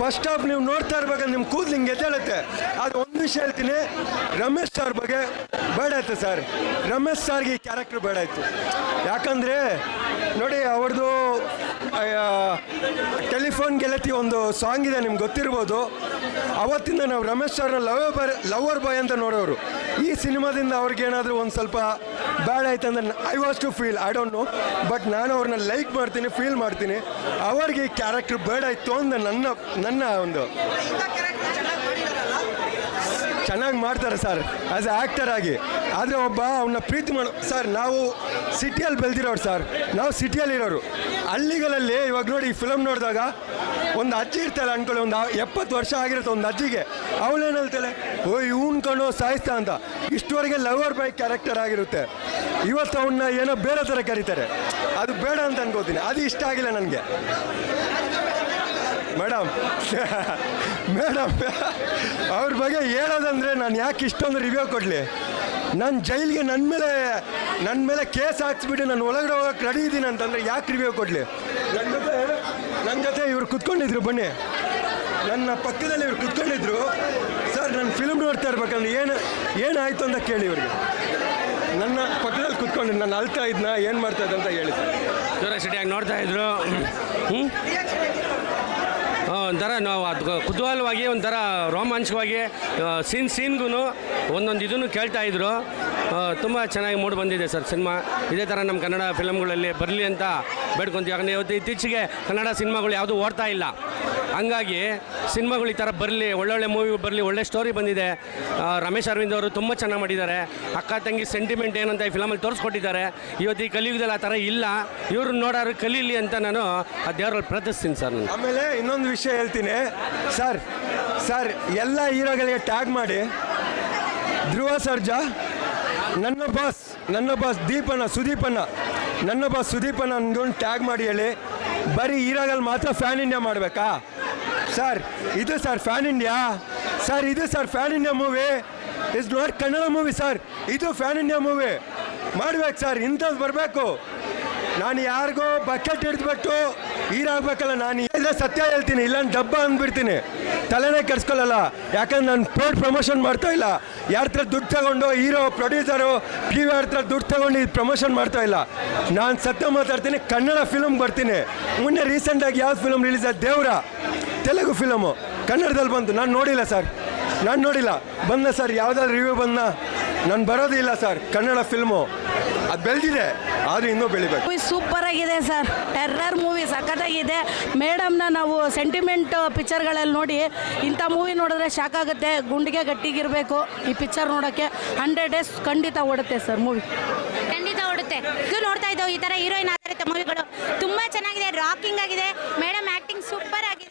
First half ನೀವು ನೋಡ್ತಾ ಇರ್ಬೇಕಾದ್ರೆ ನಿಮ್ಮ ಕೂದಲು ಹಿಂಗೆ ಎದ್ದೇಳುತ್ತೆ. ಅದು ಒಂದು ವಿಷಯ ಹೇಳ್ತೀನಿ, ರಮೇಶ್ ಸರ್ ಬಗ್ಗೆ ಬೇಡ ಆಯ್ತು ಸರ್. ರಮೇಶ್ ಸರ್ಗೆ ಈ ಕ್ಯಾರೆಕ್ಟರ್ ಬೇಡ ಆಯಿತು. ಯಾಕಂದರೆ ನೋಡಿ, ಅವ್ರದ್ದು ಟೆಲಿಫೋನ್ ಗೆಳತಿ ಒಂದು ಸಾಂಗ್ ಇದೆ, ನಿಮ್ಗೆ ಗೊತ್ತಿರ್ಬೋದು. ಅವತ್ತಿಂದ ನಾವು ರಮೇಶ್ ಸರ್ನ ಲವರ್ ಬಾಯ್ ಅಂತ ನೋಡೋರು. ಈ ಸಿನಿಮಾದಿಂದ ಅವ್ರಿಗೇನಾದರೂ ಒಂದು ಸ್ವಲ್ಪ ಬೇಡ ಆಯ್ತು ಅಂದರೆ I was to feel, I don't know, but ನಾನು ಅವ್ರನ್ನ ಲೈಕ್ ಮಾಡ್ತೀನಿ, ಫೀಲ್ ಮಾಡ್ತೀನಿ. ಅವ್ರಿಗೆ ಈ ಕ್ಯಾರೆಕ್ಟರ್ ಬೇಡ ಇತ್ತು ಅಂತ ನನ್ನ ಒಂದು. ಚೆನ್ನಾಗಿ ಮಾಡ್ತಾರೆ ಸರ್ ಆ್ಯಸ್ ಎ ಆ್ಯಕ್ಟರ್ ಆಗಿ. ಆದರೆ ಅವನ್ನ ಪ್ರೀತಿ ಮಾಡೋ ಸರ್, ನಾವು ಸಿಟಿಯಲ್ಲಿ ಬೆಳೆದಿರೋರು ಸರ್, ನಾವು ಸಿಟಿಯಲ್ಲಿರೋರು. ಹಳ್ಳಿಗಳಲ್ಲಿ ಇವಾಗ ನೋಡಿ, ಈ ಫಿಲಮ್ ನೋಡಿದಾಗ ಒಂದು ಅಜ್ಜಿ ಇರ್ತಾಳೆ ಅನ್ಕೊಳ್ಳಿ, ಒಂದು 70 ವರ್ಷ ಆಗಿರುತ್ತೆ ಒಂದು ಅಜ್ಜಿಗೆ. ಅವಳೇನು ಹೇಳ್ತಾಳೆ, ಓ ಇವ್ನು ಕಣೋ ಸಾಯಿಸ್ತಾ ಅಂತ. ಇಷ್ಟುವರೆಗೆ ಲವರ್ ಬಾಯ್ ಕ್ಯಾರೆಕ್ಟರ್ ಆಗಿರುತ್ತೆ. ಇವತ್ತು ಅವನ್ನ ಏನೋ ಬೇರೆ ಥರ ಕರೀತಾರೆ, ಅದು ಬೇಡ ಅಂತ ಅನ್ಕೋತೀನಿ. ಅದು ಇಷ್ಟ ಆಗಿಲ್ಲ ನನಗೆ. ಮೇಡಮ್ ಅವ್ರ ಬಗ್ಗೆ ಹೇಳೋದಂದರೆ ನಾನು ಯಾಕೆ ಇಷ್ಟೊಂದು ರಿವ್ಯೂ ಕೊಡಲಿ? ನಾನು ಜೈಲಿಗೆ ನನ್ನ ಮೇಲೆ ಕೇಸ್ ಹಾಕ್ಸ್ಬಿಟ್ಟು ನಾನು ಒಳಗಡೆ ಹೋಗೋಕೆ ರೆಡಿ ಇದ್ದೀನಿ ಅಂತಂದರೆ ಯಾಕೆ ರಿವ್ಯೂ ಕೊಡಲಿ? ನನ್ನ ಜೊತೆ ಇವ್ರು ಕುತ್ಕೊಂಡಿದ್ರು, ಬನ್ನಿ, ನನ್ನ ಪಕ್ಕದಲ್ಲಿ ಇವ್ರು ಕುತ್ಕೊಂಡಿದ್ರು ಸರ್. ನಾನು ಫಿಲ್ಮ್ ನೋಡ್ತಾ ಇರ್ಬೇಕಂದ್ರೆ ಏನಾಯಿತು ಅಂತ ಕೇಳಿ ಇವ್ರಿಗೆ. ನನ್ನ ಪಕ್ಕದಲ್ಲಿ ಕುತ್ಕೊಂಡು ನಾನು ಅಳ್ತಾ ಇದ್ನ, ಏನು ಮಾಡ್ತಾ ಇದ್ದೆ ಅಂತ ಹೇಳಿ ಸರ್. ಕ್ಯೂರಿಯಾಸಿಟಿಯಾಗಿ ನೋಡ್ತಾ ಇದ್ರು. ಒಂಥರ ನಾವು ಅದು ಕುತೂಹಲವಾಗಿ, ಒಂಥರ ರೋಮಾಂಚಕವಾಗಿ ಸೀನ್ಗೂ ಒಂದೊಂದು ಇದನ್ನು ಕೇಳ್ತಾಯಿದ್ರು. ತುಂಬ ಚೆನ್ನಾಗಿ ಮೂಡಿ ಬಂದಿದೆ ಸರ್ ಸಿನಿಮಾ. ಇದೇ ಥರ ನಮ್ಮ ಕನ್ನಡ ಫಿಲಮ್ಗಳಲ್ಲಿ ಬರಲಿ ಅಂತ ಬೇಡ್ಕೊತೀವಿ. ಯಾಕಂದರೆ ಇವತ್ತು ಇತ್ತೀಚೆಗೆ ಕನ್ನಡ ಸಿನಿಮಾಗಳು ಯಾವುದೂ ಓಡ್ತಾ ಇಲ್ಲ. ಹಂಗಾಗಿ ಸಿನಿಮಾಗಳು ಈ ಥರ ಬರಲಿ, ಒಳ್ಳೊಳ್ಳೆ ಮೂವಿ ಬರಲಿ, ಒಳ್ಳೆ ಸ್ಟೋರಿ ಬಂದಿದೆ. ರಮೇಶ್ ಅರವಿಂದ್ ಅವರು ತುಂಬ ಚೆನ್ನಾಗಿ ಮಾಡಿದ್ದಾರೆ. ಅಕ್ಕ ತಂಗಿ ಸೆಂಟಿಮೆಂಟ್ ಏನಂತ ಈ ಫಿಲಮಲ್ಲಿ ತೋರಿಸ್ಕೊಟ್ಟಿದ್ದಾರೆ. ಇವತ್ತು ಈ ಕಲಿಯುಗದಲ್ಲಿ ಆ ಥರ ಇಲ್ಲ. ಇವ್ರನ್ನ ನೋಡೋರು ಕಲೀಲಿ ಅಂತ ನಾನು ಆ ದೇವರಲ್ಲಿ ಪ್ರಾರ್ಥಿಸ್ತೀನಿ ಸರ್. ನಾನು ಆಮೇಲೆ ಇನ್ನೊಂದು ವಿಷಯ ಹೇಳ್ತೀನಿ ಸರ್, ಎಲ್ಲ ಹೀರೋಗಳಿಗೆ ಟ್ಯಾಗ್ ಮಾಡಿ. ಧ್ರುವ ಸರ್ಜಾ, ನನ್ನ ಬಾಸ್ ಸುದೀಪಣ್ಣ ಅಂದ್ಕೊಂಡು ಟ್ಯಾಗ್ ಮಾಡಿ ಹೇಳಿ. ಬರೀ ಹೀರೋಗಳು ಮಾತ್ರ ಫ್ಯಾನ್ ಇಂಡಿಯಾ ಮಾಡಬೇಕಾ ಸರ್? ಇದು ಸರ್ ಫ್ಯಾನ್ ಇಂಡಿಯಾ ಸರ್, ಇದು sir fan India movie. It's not Kannada movie sir, ಇದು ಫ್ಯಾನ್ ಇಂಡಿಯಾ ಮೂವಿ ಮಾಡ್ಬೇಕು ಸರ್. ಇಂಥದ್ದು ಬರಬೇಕು. ನಾನು ಯಾರಿಗೋ ಬಕೆಟ್ ಹಿಡಿದ್ಬಿಟ್ಟು ಹೀರಾಗಬೇಕಲ್ಲ. ನಾನು ಹೇಳಿದ್ರೆ ಸತ್ಯ ಹೇಳ್ತೀನಿ, ಇಲ್ಲ ಡಬ್ಬ ಅಂದ್ಬಿಡ್ತೀನಿ. ತಲೆನೇ ಕೆಡಿಸ್ಕೊಳ್ಳಲ್ಲ. ಯಾಕಂದ್ರೆ ನಾನು ಪ್ರಮೋಷನ್ ಮಾಡ್ತಾ ಇಲ್ಲ. ಯಾರ ಹತ್ರ ದುಡ್ಡು ತಗೊಂಡು ಹೀರೋ ಪ್ರೊಡ್ಯೂಸರು PVR ಹತ್ರ ದುಡ್ಡು ತಗೊಂಡು ಇದು ಪ್ರಮೋಷನ್ ಮಾಡ್ತಾ ಇಲ್ಲ. ನಾನು ಸತ್ಯ ಮಾತಾಡ್ತೀನಿ. ಕನ್ನಡ ಫಿಲಮ್ ಬರ್ತೀನಿ. ಮೊನ್ನೆ ರೀಸೆಂಟಾಗಿ ಯಾವ್ದು ಫಿಲಮ್ ರಿಲೀಸ್ ಆದ? ದೇವರ ತೆಲುಗು ಫಿಲಮು ಕನ್ನಡದಲ್ಲಿ ಬಂತು. ನಾನು ನೋಡಿಲ್ಲ. ಬಂದ ಸರ್, ಯಾವುದಾದ್ರು ರಿವ್ಯೂ ಬಂದ? ನಾನು ಬರೋದಿಲ್ಲ ಸರ್. ಕನ್ನಡ ಫಿಲ್ಮು ಅದು ಬೆಳೆದಿದೆ, ಆದರೆ ಇನ್ನೂ ಬೆಳಿಬೇಕು. ಸೂಪರ್ ಆಗಿದೆ ಸರ್, ಟೆರ್ರರ್ ಮೂವಿ ಸಖತ್ತಾಗಿದೆ. ಮೇಡಮ್ನ ನಾವು ಸೆಂಟಿಮೆಂಟ್ ಪಿಕ್ಚರ್ಗಳಲ್ಲಿ ನೋಡಿ ಇಂಥ ಮೂವಿ ನೋಡಿದ್ರೆ ಶಾಕ್ ಆಗುತ್ತೆ. ಗುಂಡಿಗೆ ಗಟ್ಟಿಗಿರಬೇಕು ಈ ಪಿಕ್ಚರ್ ನೋಡೋಕ್ಕೆ. 100 ಡೇಸ್ ಖಂಡಿತ ಓಡುತ್ತೆ ಸರ್ ಮೂವಿ, ಖಂಡಿತ ಓಡುತ್ತೆ. ಇದು ನೋಡ್ತಾ ಇದ್ದೋ ಈ ಥರ ಹೀರೋಯಿನ್ ಆಧಾರಿತ ಮೂವಿಗಳು ತುಂಬ ಚೆನ್ನಾಗಿದೆ, ರಾಕಿಂಗ್ ಆಗಿದೆ. ಮೇಡಮ್ ಆ್ಯಕ್ಟಿಂಗ್ ಸೂಪರ್ ಆಗಿದೆ.